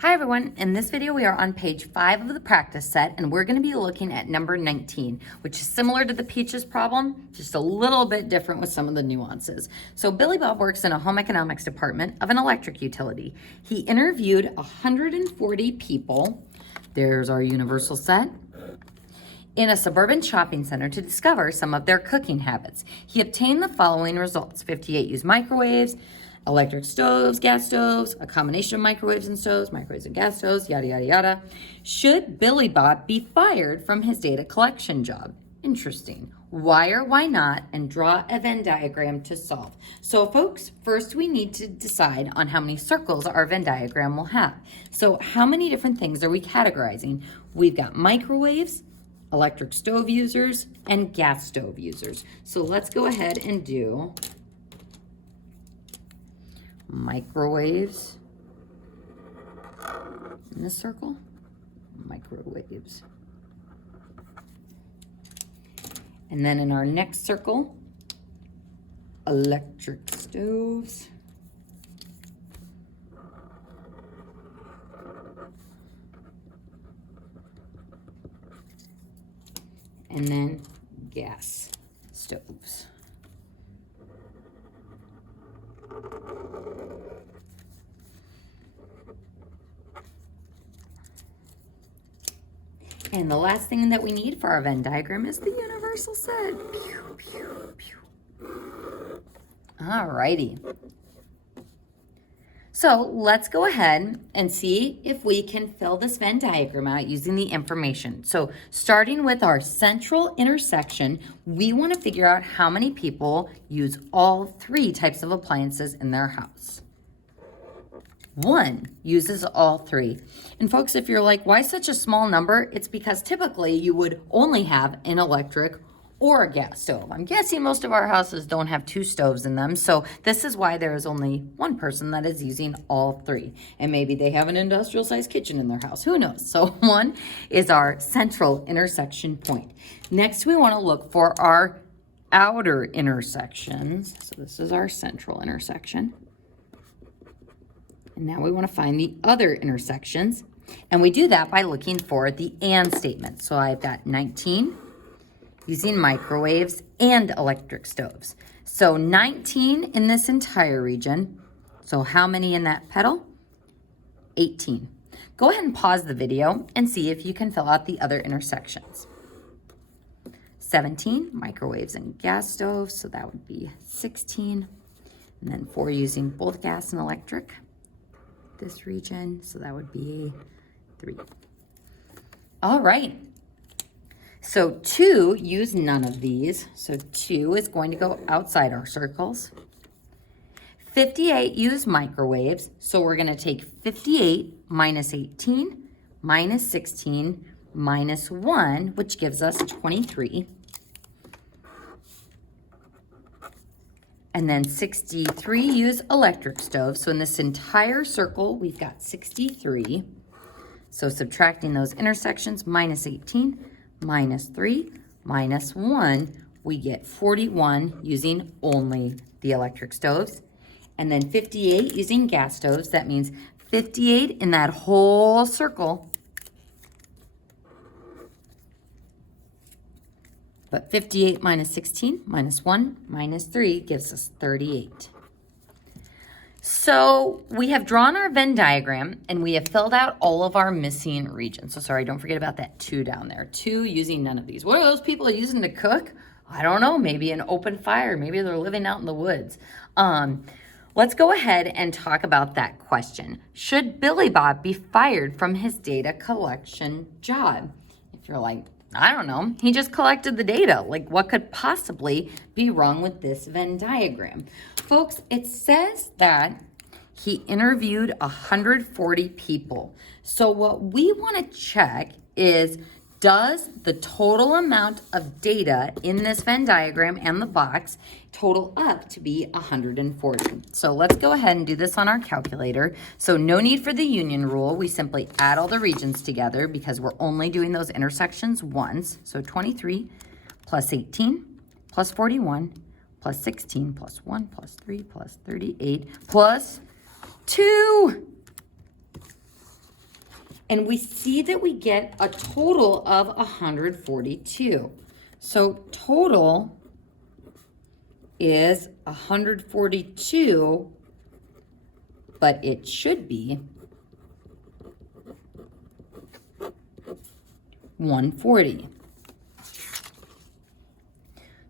Hi everyone, in this video we are on page 5 of the practice set and we're going to be looking at number 19, which is similar to the peaches problem, just a little bit different with some of the nuances. So Billy Bob works in a home economics department of an electric utility. He interviewed 140 people, there's our universal set, in a suburban shopping center to discover some of their cooking habits. He obtained the following results: 58 used microwaves, electric stoves, gas stoves, a combination of microwaves and stoves, microwaves and gas stoves, yada, yada, yada. Should Billy Bob be fired from his data collection job? Interesting. Why or why not? And draw a Venn diagram to solve. So folks, first we need to decide on how many circles our Venn diagram will have. So how many different things are we categorizing? We've got microwaves, electric stove users, and gas stove users. So let's go ahead and do microwaves in this circle, microwaves. And then in our next circle, electric stoves. And then gas stoves. And the last thing that we need for our Venn diagram is the universal set. Pew, pew, pew. Alrighty. So let's go ahead and see if we can fill this Venn diagram out using the information. So starting with our central intersection, we want to figure out how many people use all 3 types of appliances in their house. 1 uses all 3. And folks, if you're like, why such a small number? It's because typically you would only have an electric or a gas stove. I'm guessing most of our houses don't have 2 stoves in them, so this is why there is only 1 person that is using all 3. And maybe they have an industrial sized kitchen in their house, who knows? So 1 is our central intersection point. Next, we want to look for our outer intersections. So this is our central intersection. And now we want to find the other intersections. And we do that by looking for the and statement. So I've got 19 using microwaves and electric stoves. So 19 in this entire region. So how many in that petal? 18. Go ahead and pause the video and see if you can fill out the other intersections. 17 microwaves and gas stoves. So that would be 16. And then 4 using both gas and electric. This region, so that would be 3. All right. So 2 use none of these. So 2 is going to go outside our circles. 58 use microwaves. So we're going to take 58 minus 18 minus 16 minus 1, which gives us 23. And then 63 use electric stoves. So in this entire circle, we've got 63. So subtracting those intersections, minus 18, minus 3, minus 1, we get 41 using only the electric stoves. And then 58 using gas stoves. That means 58 in that whole circle. But 58 minus 16 minus 1 minus 3 gives us 38. So we have drawn our Venn diagram and we have filled out all of our missing regions. So sorry, don't forget about that 2 down there. 2 using none of these. What are those people using to cook? I don't know, maybe an open fire. Maybe they're living out in the woods. Let's go ahead and talk about that question. Should Billy Bob be fired from his data collection job? If you're like, I don't know, he just collected the data. Like, what could possibly be wrong with this Venn diagram? Folks, it says that he interviewed 140 people. So what we want to check is, does the total amount of data in this Venn diagram and the box total up to be 140? So let's go ahead and do this on our calculator. So no need for the union rule. We simply add all the regions together because we're only doing those intersections once. So 23 plus 18 plus 41 plus 16 plus 1 plus 3 plus 38 plus 2. And we see that we get a total of 142. So total is 142, but it should be 140.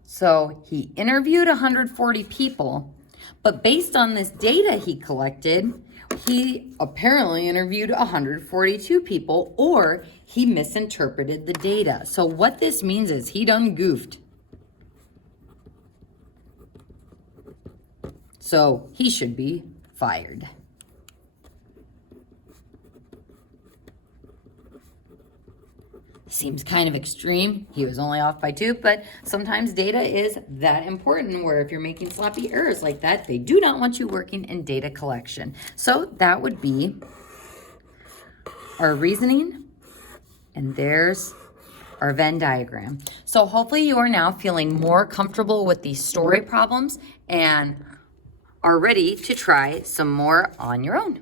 So he interviewed 140 people, but based on this data he collected, he apparently interviewed 142 people, or he misinterpreted the data. So what this means is he done goofed. So he should be fired. Seems kind of extreme. He was only off by 2, but sometimes data is that important where if you're making sloppy errors like that, they do not want you working in data collection. So that would be our reasoning, and there's our Venn diagram. So hopefully you are now feeling more comfortable with these story problems and are ready to try some more on your own.